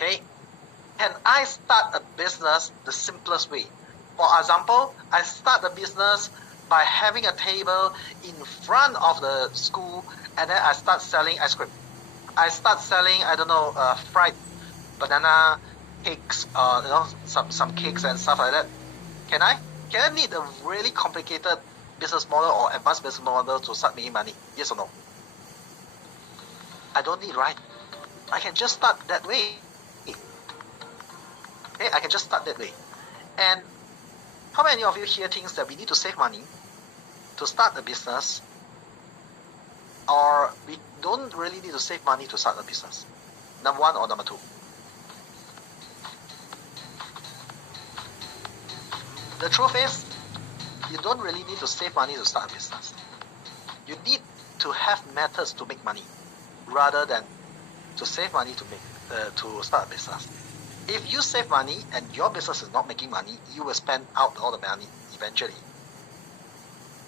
Okay, can I start a business the simplest way? For example, I start a business by having a table in front of the school, and then I start selling ice cream. I start selling, I don't know, fried banana cakes, some cakes and stuff like that. Can I need a really complicated business model or advanced business model to start making money? Yes or no? I don't need, right? I can just start that way. Okay, I can just start that way. And how many of you here thinks that we need to save money to start a business, or we don't really need to save money to start a business? Number one or number two? The truth is, you don't really need to save money to start a business. You need to have methods to make money rather than to save money to start a business. If you save money and your business is not making money, you will spend out all the money eventually.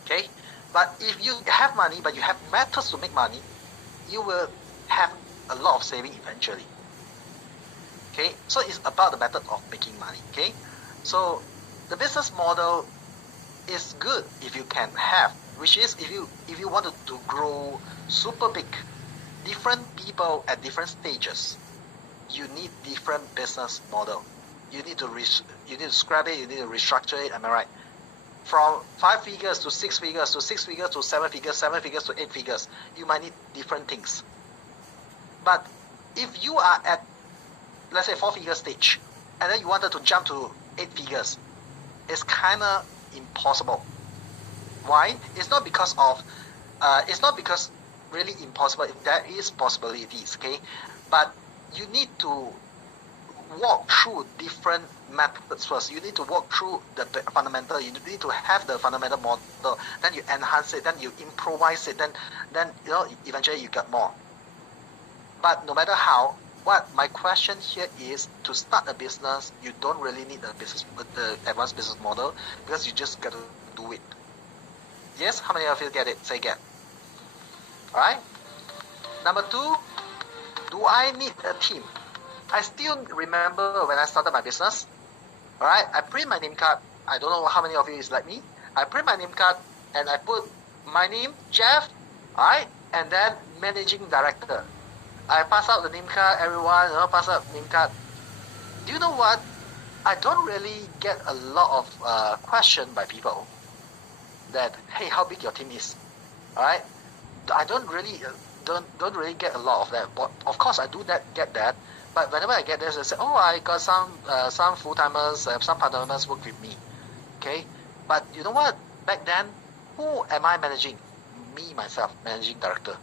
Okay? But if you have money but you have methods to make money, you will have a lot of saving eventually. Okay? So it's about the method of making money. Okay? So the business model is good if you can have, which is if you wanted to grow super big, different people at different stages, you need different business model. You need to scrap it, you need to restructure it, am I right? From 5 figures to 6 figures to 6 figures to 7 figures, 7 figures to 8 figures, you might need different things. But if you are at, let's say, 4 figure stage, and then you wanted to jump to 8 figures, it's kind of impossible. Why? It's not because really impossible. There is possibilities, okay? But you need to walk through different methods first. You need to walk through the fundamental. You need to have the fundamental model. Then you enhance it. Then you improvise it. Then eventually you get more. But no matter how, what my question here is, to start a business, you don't really need the advanced business model, because you just got to do it. Yes? How many of you get it? Say again. Alright? Number two, do I need a team? I still remember when I started my business. Alright? I print my name card. I don't know how many of you is like me. I print my name card and I put my name, Jeff, alright? And then managing director. I pass out the name card, everyone, pass out name card. Do you know what? I don't really get a lot of question by people that, hey, how big your team is, alright? I don't really get a lot of that. But of course, I do get that. But whenever I get this, I say, oh, I got some full timers, some part timers work with me. Okay, but you know what? Back then, who am I managing? Me myself, managing director.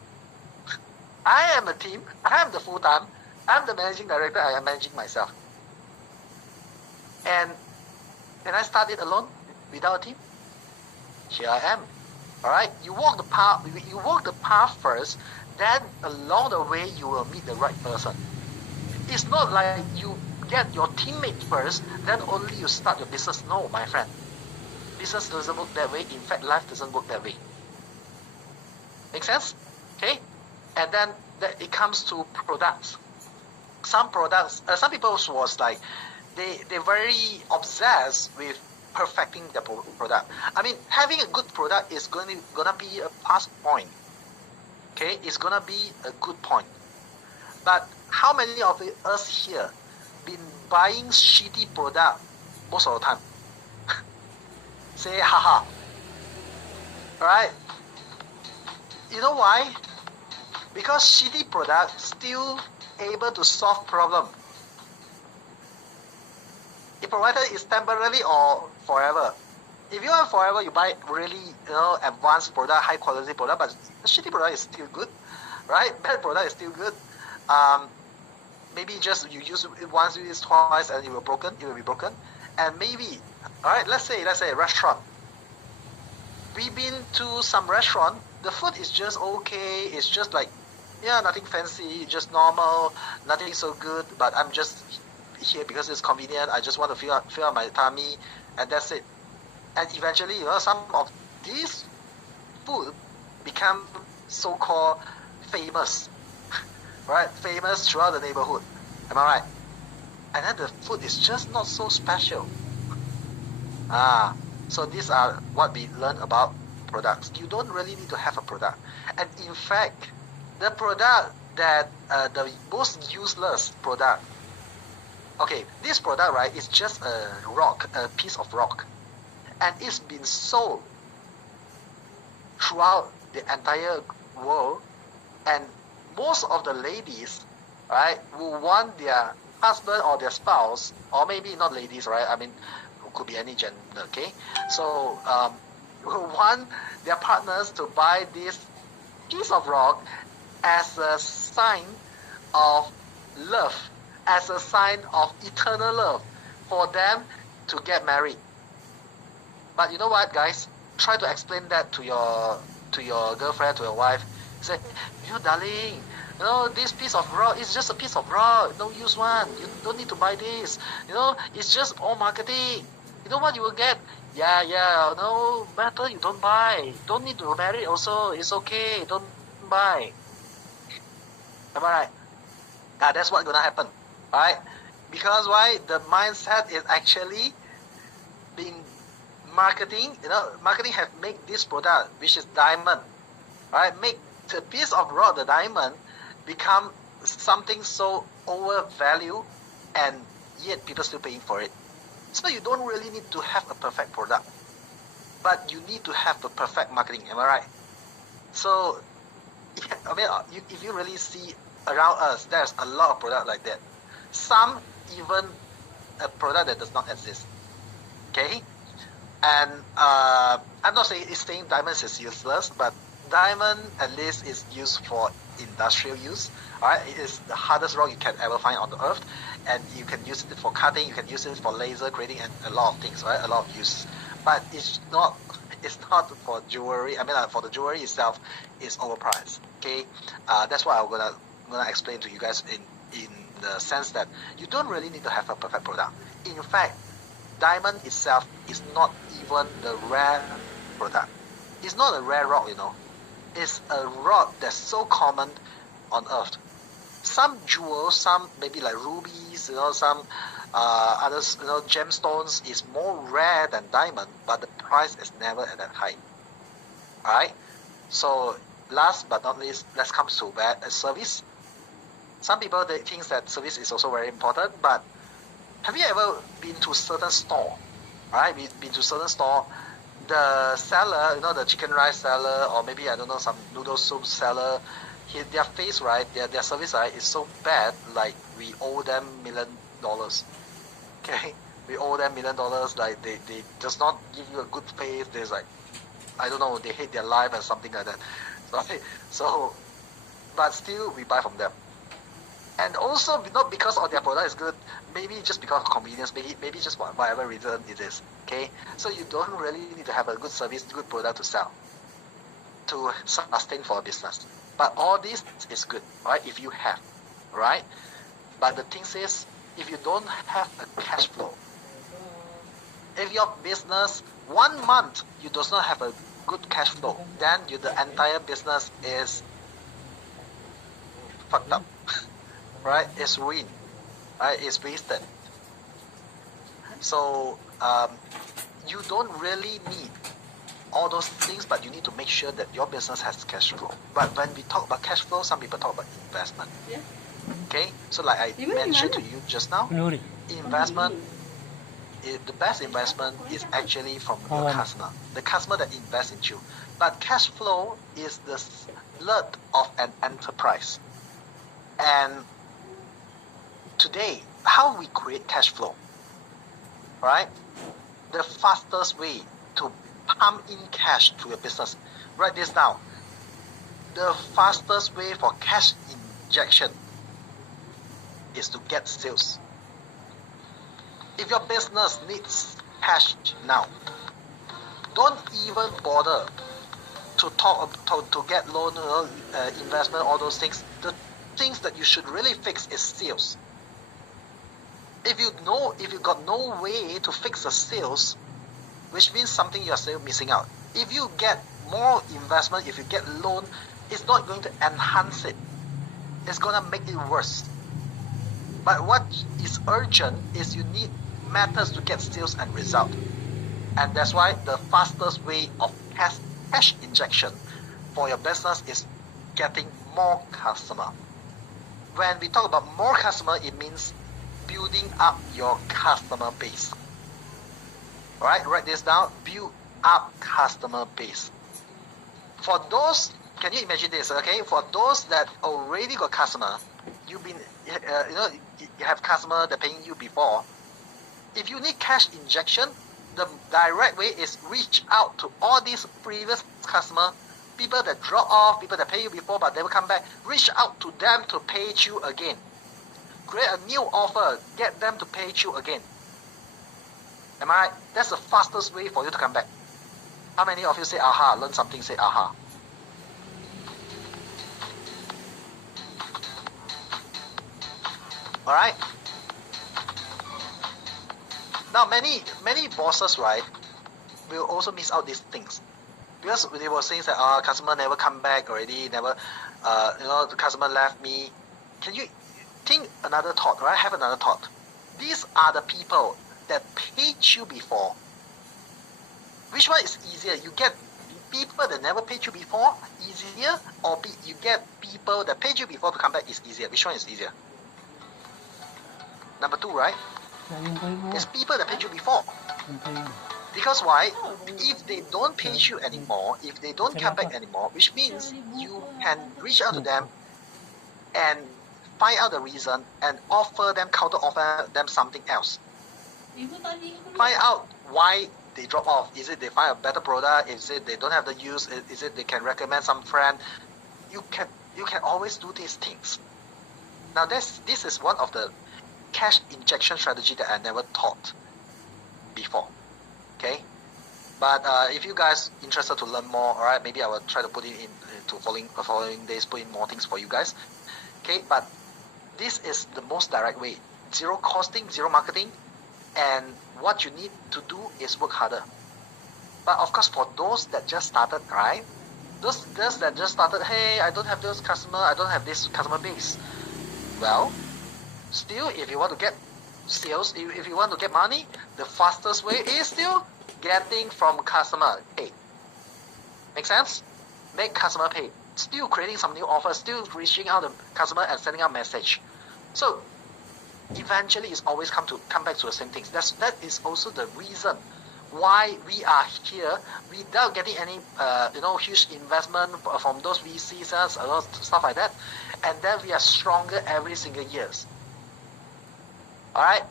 I am a team. I am the full time. I'm the managing director. I am managing myself. And can I start it alone without a team? Here I am. All right. You walk the path. You walk the path first. Then along the way, you will meet the right person. It's not like you get your teammate first, then only you start your business. No, my friend. Business doesn't work that way. In fact, life doesn't work that way. Make sense? Okay. And then it comes to products. Some products, some people was like, they're very obsessed with perfecting the product. I mean, having a good product is gonna be a plus point. Okay, it's gonna be a good point. But how many of us here been buying shitty product most of the time? Say haha. Alright? You know why? Because shitty product still able to solve problem. It provided it's temporarily or forever. If you want forever, you buy really advanced product, high quality product, but shitty product is still good, right? Bad product is still good. Maybe just you use it once, use it twice, and it will be broken. And maybe, all right, let's say a restaurant. We've been to some restaurant. The food is just okay. It's just like, nothing fancy, just normal, nothing so good. But I'm just here because it's convenient. I just want to fill up my tummy, and that's it. And eventually, some of these food become so-called famous, right? Famous throughout the neighborhood. Am I right? and then the food is just not so special. So these are what we learn about products. You don't really need to have a product. And in fact, the product that, the most useless product, okay, this product, right, is just a rock, a piece of rock. And it's been sold throughout the entire world. And most of the ladies, right, will want their husband or their spouse, or maybe not ladies, right, I mean, could be any gender, okay? So will want their partners to buy this piece of rock as a sign of love, as a sign of eternal love for them to get married. But you know what, guys? Try to explain that to your girlfriend, to your wife. Say, darling, this piece of rock is just a piece of rock. No use one. You don't need to buy this. It's just all marketing. You know what you will get? Yeah, no matter, you don't buy. Don't need to marry also. It's okay. Don't buy. Am I right? That's what's gonna happen, right? Because why? The mindset is actually being marketing. Marketing have made this product, which is diamond, right? Make the piece of rock, the diamond, become something so overvalued, and yet people still paying for it. So you don't really need to have a perfect product, but you need to have the perfect marketing. Am I right? So, I mean, if you really see around us, there's a lot of product like that. Some even a product that does not exist. Okay, and I'm not saying diamonds is useless, but diamond at least is used for industrial use. Alright, it is the hardest rock you can ever find on the earth, and you can use it for cutting, you can use it for laser grading, and a lot of things, right? A lot of use. But it's not for jewelry. I mean, for the jewelry itself, is overpriced. Okay, that's why I'm gonna explain to you guys in the sense that you don't really need to have a perfect product. In fact, diamond itself is not even the rare product. It's not a rare rock, It's a rock that's so common on earth. Some jewels, some maybe like rubies, some others, gemstones is more rare than diamond, but the price is never at that high. Alright? So last but not least, let's come to service. Some people, they think that service is also very important, but have you ever been to certain store? Alright, been to certain store, the seller, the chicken rice seller, or maybe, I don't know, some noodle soup seller, their face, right, their service, right, is so bad, like we owe them $1 million. Okay? We owe them $1 million, like they just not give you a good face, there's like, I don't know, they hate their life or something like that. Right? So, but still we buy from them. And also, not because of their product is good, maybe just because of convenience, maybe just for whatever reason it is. Okay? So you don't really need to have a good service, good product to sell, to sustain for a business. But all this is good, right? If you have, right? But the thing is, if you don't have a cash flow, if your business 1 month you does not have a good cash flow, then the entire business is fucked up. Right? It's ruined. Right? It's wasted. So you don't really need all those things, but you need to make sure that your business has cash flow. But when we talk about cash flow, some people talk about investment. Yeah. Okay? So like I mentioned to you just now, investment, the best investment is actually from your customer. The customer that invests in you. But cash flow is the blood of an enterprise. And today, how we create cash flow, right? The fastest way to pump in cash to your business, write this down. The fastest way for cash injection is to get sales. If your business needs cash now, don't even bother to get loan, investment, all those things. The things that you should really fix is sales. If you got no way to fix the sales, which means something you are still missing out. If you get more investment, if you get loan, it's not going to enhance it. It's going to make it worse. But what is urgent is you need methods to get sales and result. And that's why the fastest way of cash injection for your business is getting more customer. When we talk about more customer, it means building up your customer base. All right, write this down. Build up customer base. For those, can you imagine this? Okay, for those that already got customer, you've been, you have customer that paying you before. If you need cash injection, the direct way is reach out to all these previous customer, people that drop off, people that pay you before but never come back. Reach out to them to pay you again. Create a new offer, get them to pay you again. Am I right? That's the fastest way for you to come back. How many of you say aha? Learn something, say aha. Alright? Now many bosses, right, will also miss out these things. Because they were saying that customer never come back already, never the customer left me. Can you think another thought, right? Have another thought. These are the people that paid you before. Which one is easier? You get people that never paid you before easier, or you get people that paid you before to come back is easier? Which one is easier? Number 2, right? It's people that paid you before. Because why? If they don't pay you anymore, if they don't come back anymore, which means you can reach out to them and find out the reason and counter offer them something else. Find out why they drop off. Is it they find a better product? Is it they don't have the use? Is it they can recommend some friend? You can always do these things. Now this is one of the cash injection strategy that I never taught before. Okay, but if you guys interested to learn more, all right, maybe I will try to put it in to following days, put in more things for you guys. Okay, but this is the most direct way. Zero costing, zero marketing, and what you need to do is work harder. But of course, for those that just started, right? Those that just started, hey, I don't have those customer, I don't have this customer base. Well, still, if you want to get sales, if you want to get money, the fastest way is still getting from customer pay. Make sense? Make customer pay. Still creating some new offers, still reaching out to customer and sending out message. So eventually it's always come back to the same things. That is also the reason why we are here without getting any huge investment from those VCs and stuff like that, and then we are stronger every single years. Alright?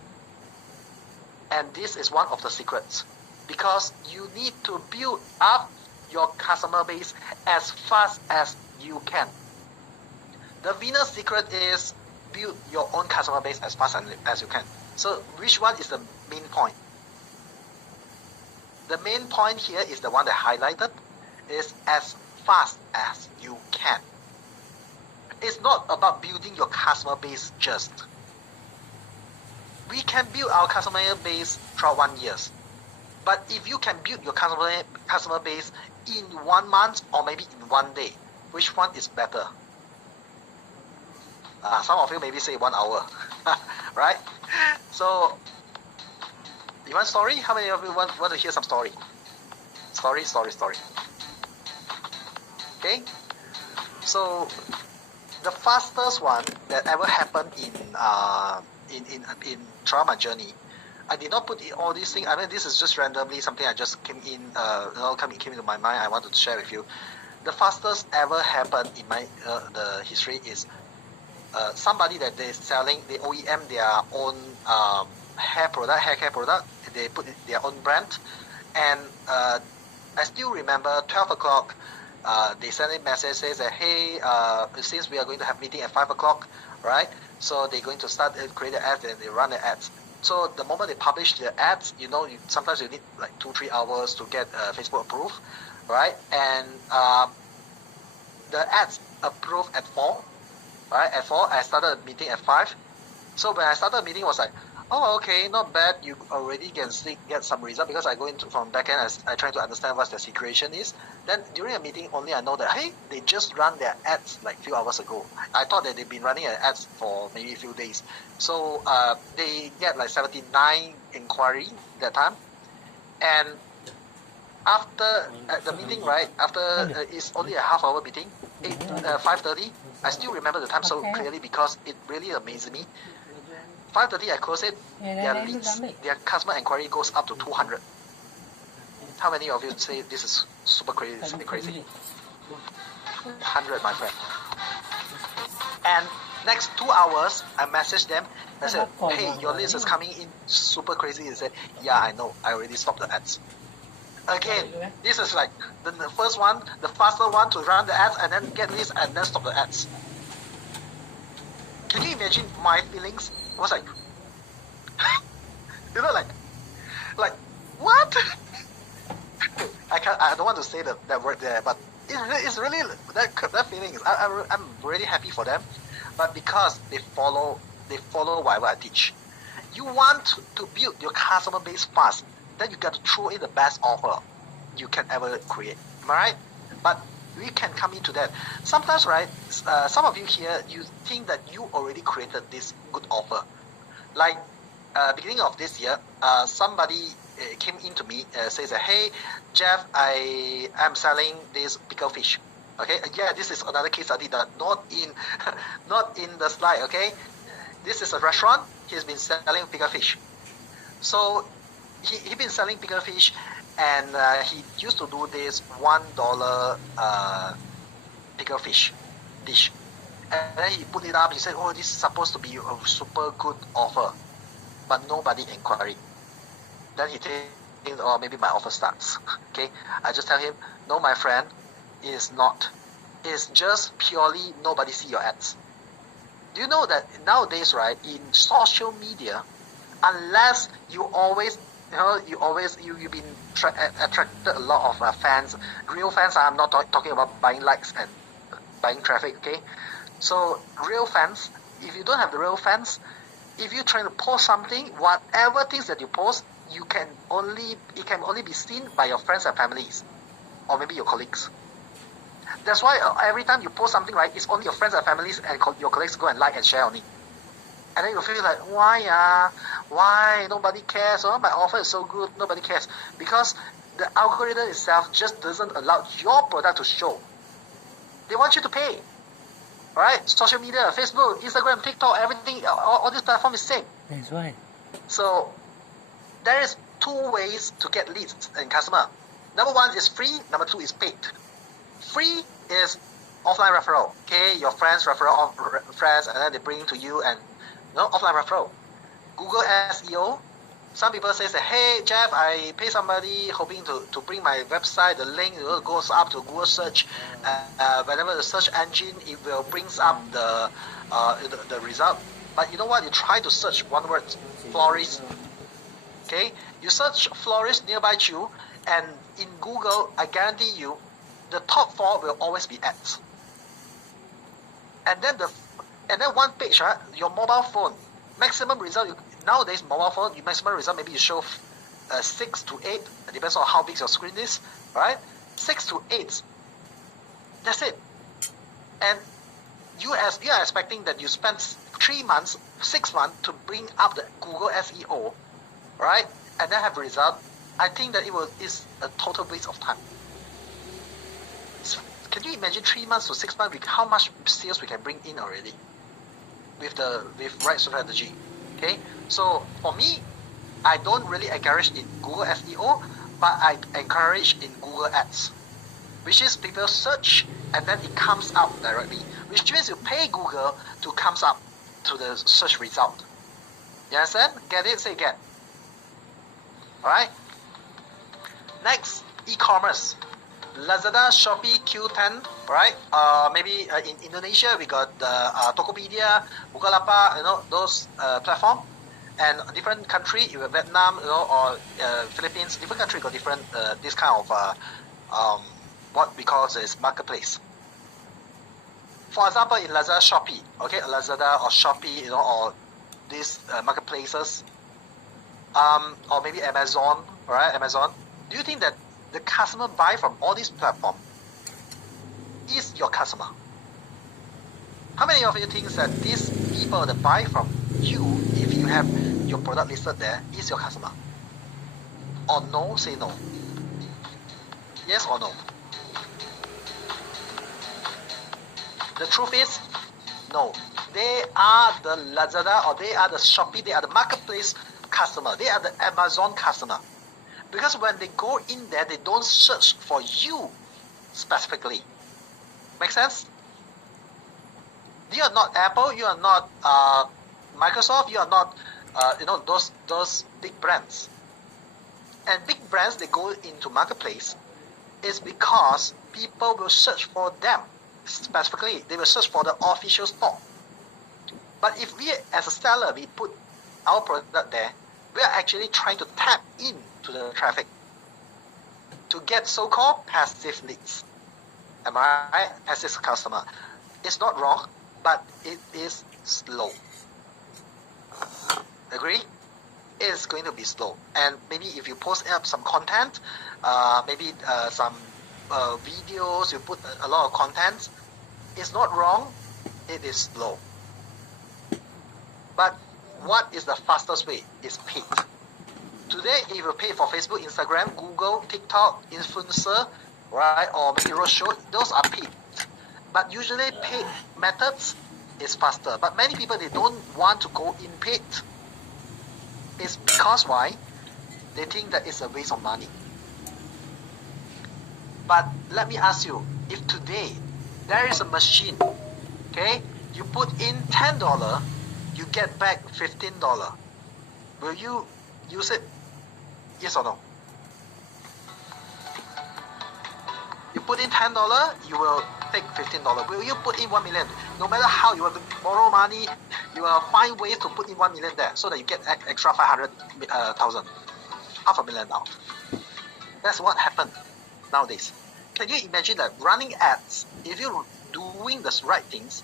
And this is one of the secrets. Because you need to build up your customer base as fast as you can. The Venus secret is build your own customer base as fast as you can. So which one is the main point? The main point here is the one that I highlighted, is as fast as you can. It's not about building your customer base just. We can build our customer base throughout 1 year. But if you can build your customer base in 1 month or maybe in 1 day, which one is better? Some of you maybe say 1 hour, right? So, you want story? How many of you want to hear some story? Story. Okay? So, the fastest one that ever happened in throughout my journey, I did not put in all these things. I mean, this is just randomly something I just came into my mind. I wanted to share with you. The fastest ever happened in my the history is somebody that they're selling, the OEM their own hair care product. They put their own brand, and I still remember 12 o'clock. They sent a message says that, hey, since we are going to have meeting at 5 o'clock, right? So they're going to start create the ads and they run the ads. So the moment they publish the ads, sometimes you need like 2-3 hours to get Facebook approved, right? And the ads approved at 4, right? At 4, I started a meeting at 5. So when I started a meeting, it was like, oh, okay, not bad. You already can get some result because I go into from backend as I try to understand what the situation is. Then during a meeting, only I know that hey, they just run their ads like few hours ago. I thought that they've been running their ads for maybe a few days. So they get like 79 inquiry that time, and after the meeting, right? After it's only a half-hour meeting, 5:30. I still remember the time so clearly because it really amazed me. 5:30, I close it. Their leads, their customer inquiry goes up to 200. How many of you say this is super crazy? Something crazy. 100, my friend. And next 2 hours, I message them. I said, hey, your list is coming in super crazy. They said, yeah, I know. I already stopped the ads. Again, this is like the first one, the faster one to run the ads and then get list and then stop the ads. Can you imagine my feelings? It was like, you know, like what? I don't want to say that word there, but it's really that feeling. I'm really happy for them, but because they follow whatever I teach. You want to build your customer base fast, then you got to throw in the best offer you can ever create. Am I right? But we can come into that. Sometimes, right? Some of you here, you think that you already created this good offer. Like beginning of this year, somebody came into me says that, hey, Jeff, I am selling this pickled fish. Okay, yeah, this is another case study that not in the slide. Okay, this is a restaurant. He's been selling pickled fish. So he been selling pickled fish, and he used to do this $1 pickled fish dish. And then he put it up. He said, "Oh, this is supposed to be a super good offer," but nobody inquired. Then he thinks, "Oh, maybe my offer starts." Okay, I just tell him, "No, my friend, it's not. It's just purely nobody see your ads." Do you know that nowadays, right, in social media, unless you always, you've been attracted a lot of fans, real fans. I'm not talking about buying likes and buying traffic. Okay, so real fans. If you don't have the real fans, if you're trying to post something, whatever things that you post, it can only be seen by your friends and families, or maybe your colleagues. That's why every time you post something, right, it's only your friends and families and your colleagues go and like and share on it. And then you feel like, why nobody cares? Oh, my offer is so good, nobody cares. Because the algorithm itself just doesn't allow your product to show. They want you to pay. Alright, social media, Facebook, Instagram, TikTok, everything, all these platforms is same. That's right. So there is 2 ways to get leads and customer. Number 1 is free, number 2 is paid. Free is offline referral. Okay, your friends refer friends, and then they bring to you, and offline referral. Google SEO. Some people say that, hey Jeff, I pay somebody hoping to bring my website, the link goes up to Google search. Whenever the search engine, it will brings up the result. But you know what? You try to search one word, florist. Okay, you search florist nearby you, and in Google, I guarantee you, the top 4 will always be ads. And then one page, right? Your mobile phone, maximum result. Nowadays, mobile phone, your maximum result maybe you show 6 to 8. It depends on how big your screen is, right? 6 to 8. That's it. And you are expecting that you spend 3 months, 6 months to bring up the Google SEO, right? And then have a result. I think that is a total waste of time. So can you imagine 3 months to 6 months with how much sales we can bring in already with right strategy? Okay, so for me, I don't really encourage in Google SEO, but I encourage in Google Ads, which is people search and then it comes out directly, which means you pay Google to comes up to the search result. You understand? Get it? Say get. Alright. Next, e-commerce. Lazada, Shopee, Q10, right? Maybe in Indonesia we got the Tokopedia, Bukalapak, those platform, and different country, Vietnam, or Philippines, different country got different this kind of what we call is marketplace. For example, in Lazada, Shopee, okay, Lazada or Shopee, or these marketplaces, or maybe Amazon, right? Amazon. Do you think that the customer buy from all these platforms is your customer? How many of you think that these people that buy from you, if you have your product listed there, is your customer? Or no? Say no. Yes or no? The truth is, no. They are the Lazada or they are the Shopee, they are the marketplace customer. They are the Amazon customer. Because when they go in there, they don't search for you specifically. Make sense? You are not Apple, you are not Microsoft, you are not those big brands. And big brands, they go into marketplace is because people will search for them. Specifically, they will search for the official store. But if we, as a seller, we put our product there, we are actually trying to tap into the traffic to get so-called passive leads. Am I right? Passive customer. It's not wrong, but it is slow. Agree? It's going to be slow. And maybe if you post up some content, maybe some videos, you put a lot of content, it's not wrong, it is slow. But what is the fastest way? Is paid. Today, if you pay for Facebook, Instagram, Google, TikTok, influencer, right, or maybe roadshow, those are paid. But usually paid methods is faster. But many people, they don't want to go in paid. It's because why? They think that it's a waste of money. But let me ask you, if today there is a machine, okay, you put in $10, you get back $15. Will you use it? Yes or no? You put in $10, you will take $15. Will you put in 1 million? No matter how you want to borrow money, you will find ways to put in 1 million there so that you get extra 500,000, $500,000 now. That's what happened nowadays. Can you imagine that running ads, if you're doing the right things,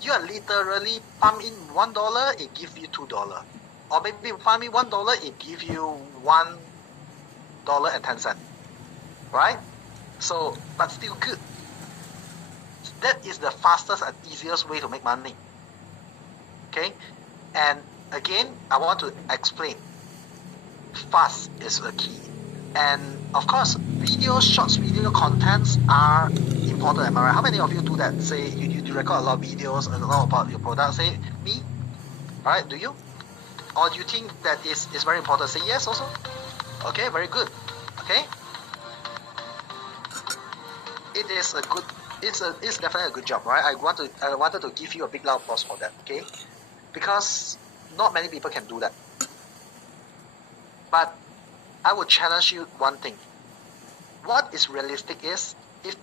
you are literally pump in $1, it gives you $2. Or maybe pump in $1, it gives you $1.10. Right? So, but still good. That is the fastest and easiest way to make money. Okay? And again, I want to explain. Fast is the key. And of course, shorts video contents are important. Am I right? How many of you do that? Say you record a lot of videos and a lot about your product. Say me, right? Do you? Or do you think that is very important? Say yes also. Okay, very good. Okay. It is a good. It's definitely a good job, right? I wanted to give you a big loud applause for that. Okay, because not many people can do that. But I would challenge you one thing. What is realistic is if